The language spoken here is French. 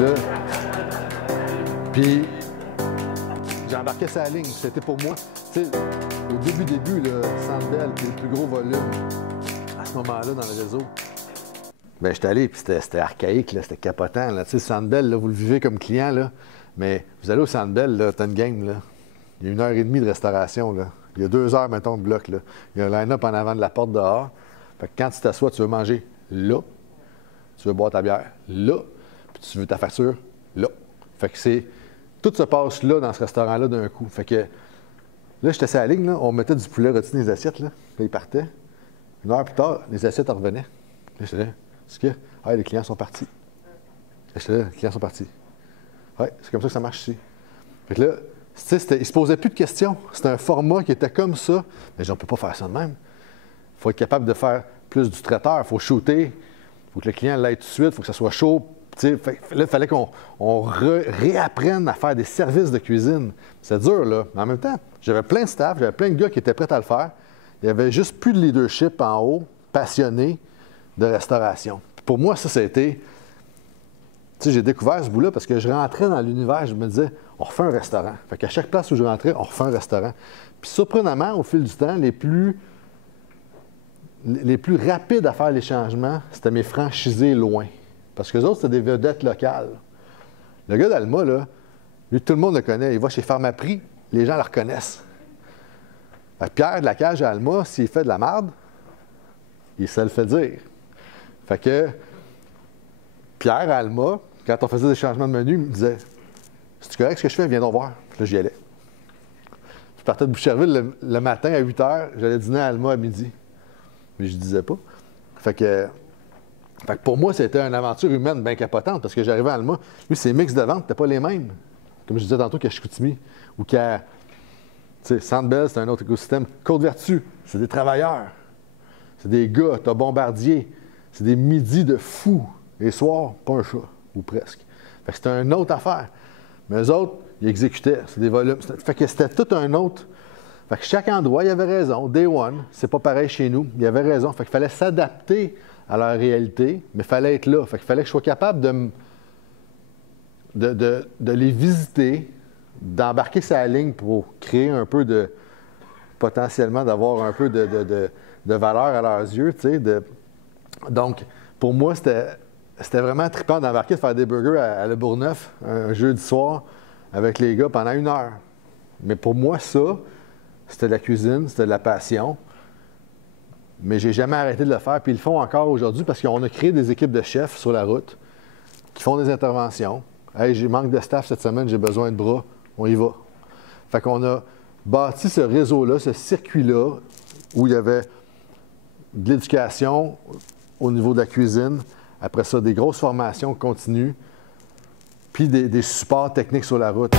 Là, puis j'ai embarqué sa ligne. C'était pour moi, tu sais, au début, le Centre Bell, qui est le plus gros volume à ce moment-là dans le réseau. Bien, j'étais allé, puis c'était archaïque, c'était capotant. Là. Tu sais, le Centre Bell, là, vous le vivez comme client, là, mais vous allez au Centre Bell, là, t'as une game, là. Il y a 1h30 de restauration, là. Il y a 2 heures, mettons, de bloc, là. Il y a un line-up en avant de la porte dehors. Fait que quand tu t'assois, tu veux manger là, tu veux boire ta bière là, puis tu veux ta facture là. Fait que c'est... Tout se passe là, dans ce restaurant-là, d'un coup. Fait que là, j'étais sur la ligne, là, on mettait du poulet rôti dans les assiettes, là. Là, ils partaient. 1 heure plus tard, les assiettes revenaient. Là, j'étais là, est-ce que... Ah, les clients sont partis. Là, j'étais là, les clients sont partis. Oui, c'est comme ça que ça marche ici. Fait que là, tu sais, ils se posaient plus de questions. C'était un format qui était comme ça. Mais on ne peut pas faire ça de même. Il faut être capable de faire plus du traiteur. Il faut shooter. Il faut que le client l'aille tout de suite. Il faut que ça soit chaud. Là, il fallait qu'on réapprenne à faire des services de cuisine. C'est dur, là. Mais en même temps, j'avais plein de staff, j'avais plein de gars qui étaient prêts à le faire. Il n'y avait juste plus de leadership en haut, passionné de restauration. Puis pour moi, ça a été... Tu sais, j'ai découvert ce bout-là parce que je rentrais dans l'univers, je me disais, on refait un restaurant. Fait qu'à chaque place où je rentrais, on refait un restaurant. Puis surprenamment, au fil du temps, les plus rapides à faire les changements, c'était mes franchisés loin. Parce que les autres, c'était des vedettes locales. Le gars d'Alma, là, lui, tout le monde le connaît. Il va chez Pharmaprix, les gens le reconnaissent. Fait que Pierre de la Cage à Alma, s'il fait de la marde, il se le fait dire. Fait que Pierre à Alma, quand on faisait des changements de menu, il me disait « C'est correct ce que je fais? Viens donc voir. » Puis là, j'y allais. Je partais de Boucherville le matin à 8 h, j'allais dîner à Alma à midi. Mais je ne disais pas. Fait que pour moi, c'était une aventure humaine bien capotante parce que j'arrivais à Alma. Lui, ses mix de vente n'étaient pas les mêmes. Comme je disais tantôt qu'à Chicoutimi ou qu'à. Tu sais, Centre Bell, c'est un autre écosystème. Côte-Vertu, c'est des travailleurs. C'est des gars, t'as Bombardier. C'est des midis de fous. Les soirs, pas un chat, ou presque. Fait que c'était une autre affaire. Mais eux autres, ils exécutaient. C'est des volumes. Fait que c'était tout un autre. Fait que chaque endroit, il y avait raison. Day one, c'est pas pareil chez nous. Il y avait raison. Fait qu'il fallait s'adapter à leur réalité, mais il fallait être là. Fait qu'il fallait que je sois capable de les visiter, d'embarquer sa ligne pour créer un peu de... potentiellement d'avoir un peu de valeur à leurs yeux, tu sais. Donc, pour moi, c'était vraiment trippant d'embarquer, de faire des burgers à Le Bourgneuf, un jeudi soir, avec les gars pendant 1 heure. Mais pour moi, ça, c'était de la cuisine, c'était de la passion. Mais j'ai jamais arrêté de le faire. Puis ils le font encore aujourd'hui parce qu'on a créé des équipes de chefs sur la route qui font des interventions. Hey, j'ai manque de staff cette semaine, j'ai besoin de bras. On y va. Fait qu'on a bâti ce réseau-là, ce circuit-là, où il y avait de l'éducation au niveau de la cuisine. Après ça, des grosses formations continues, puis des supports techniques sur la route.